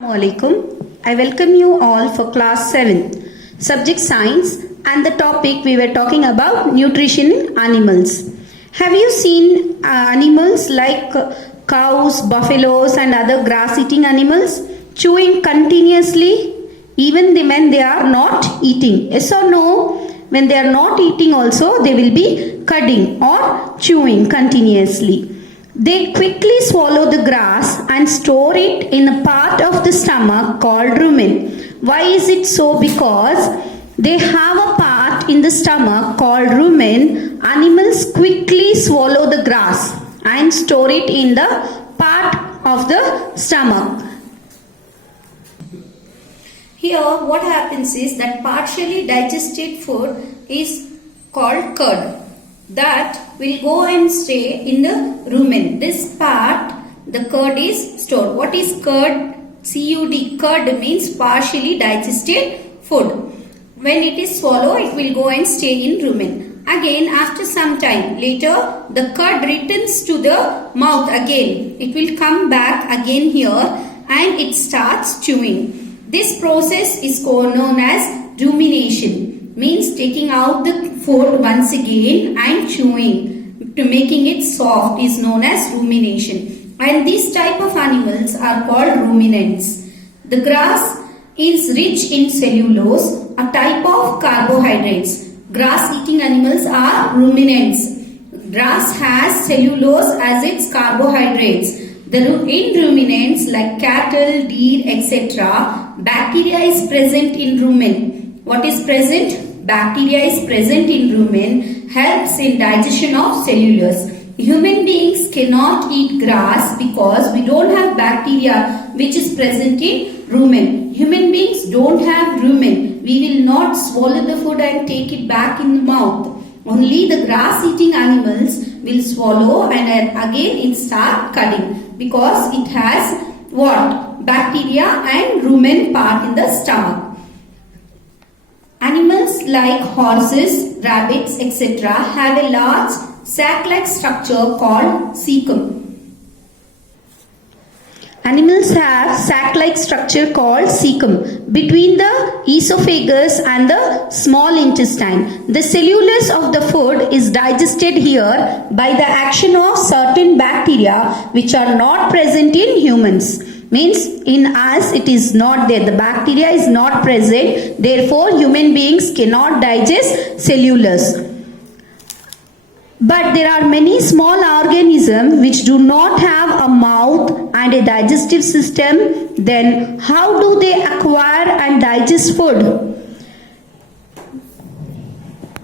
Assalamualaikum. I welcome you all for class 7, subject science, and the topic we were talking about nutrition in animals. Have you seen animals like cows, buffaloes, and other grass eating animals chewing continuously even when they are not eating? Yes or no? When they are not eating also they will be cutting or chewing continuously. They quickly swallow the grass and store it in a part of the stomach called rumen. Why is it so? Because they have a part in the stomach called rumen. Animals quickly swallow the grass and store it in the part of the stomach. Here what happens is that partially digested food is called curd. That will go and stay in the rumen. This part, the curd is stored. What is curd? C-U-D. Curd means partially digested food. When it is swallowed, it will go and stay in rumen. Again, after some time later, the curd returns to the mouth again. It will come back again here and it starts chewing. This process is known as rumination. Means taking out the food once again and chewing to making it soft is known as rumination. And these type of animals are called ruminants. The grass is rich in cellulose, a type of carbohydrates. Grass eating animals are ruminants. Grass has cellulose as its carbohydrates. In ruminants like cattle, deer, etc., bacteria is present in rumen. What is present? Bacteria is present in rumen, helps in digestion of cellulose. Human beings cannot eat grass because we don't have bacteria which is present in rumen. Human beings don't have rumen. We will not swallow the food and take it back in the mouth. Only the grass eating animals will swallow and again it start cutting because it has what? Bacteria and rumen part in the stomach. Animals like horses, rabbits, etc. have a large sac-like structure called cecum. Animals have sac-like structure called cecum between the esophagus and the small intestine. The cellulose of the food is digested here by the action of certain bacteria which are not present in humans. Means in us it is not there. The bacteria is not present. Therefore human beings cannot digest cellulose. But there are many small organisms which do not have a mouth and a digestive system. Then how do they acquire and digest food?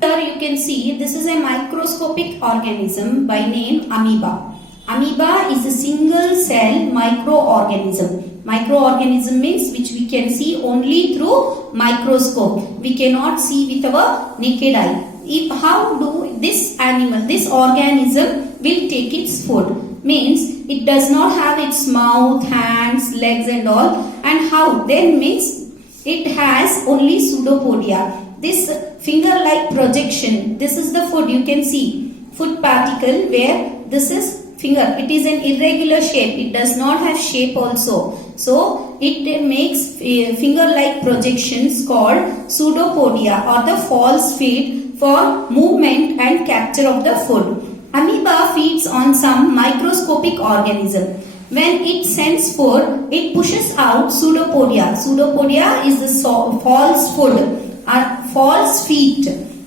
Here you can see this is a microscopic organism by name amoeba. Amoeba is a single cell microorganism. Microorganism means which we can see only through microscope. We cannot see with our naked eye. How do this organism will take its food? Means it does not have its mouth, hands, legs and all. And how? Then means it has only pseudopodia. This finger-like projection. This is the food you can see. Food particle where this is finger. It is an irregular shape. It does not have shape also. So it makes finger-like projections called pseudopodia or the false feet for movement and capture of the food. Amoeba feeds on some microscopic organism. When it sends food, it pushes out pseudopodia. Pseudopodia is the false food or false feet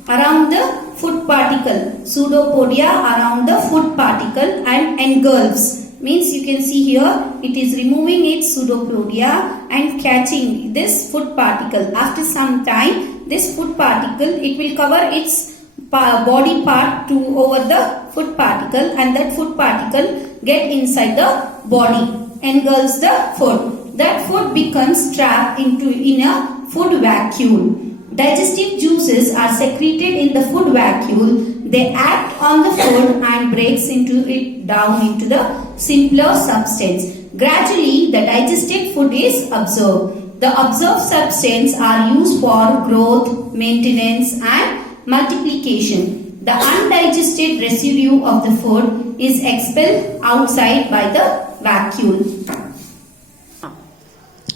around the food particle. Pseudopodia around the food particle and engulfs. Means you can see here it is removing its pseudopodia and catching this food particle. After some time this food particle it will cover its body part over the food particle and that food particle get inside the body, engulfs the food. That food becomes trapped in a food vacuole. Digestive juices are secreted in the food vacuole. They act on the food and breaks it down into the simpler substance. Gradually, the digested food is absorbed. The absorbed substance are used for growth, maintenance and multiplication. The undigested residue of the food is expelled outside by the vacuole.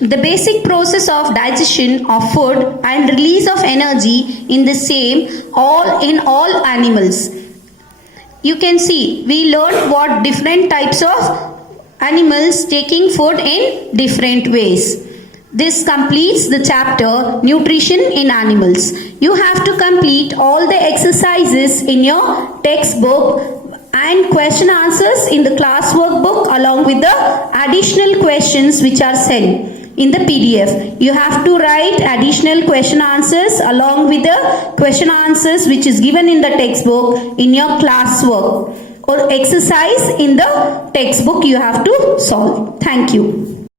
the basic process of digestion of food and release of energy in the same in all animals. You can see we learned what different types of animals taking food in different ways. This completes the chapter Nutrition in Animals. You have to complete all the exercises in your textbook and question answers in the class workbook along with the additional questions which are sent in the PDF. You have to write additional question answers along with the question answers which is given in the textbook in your class work or exercise in the textbook you have to solve. Thank you.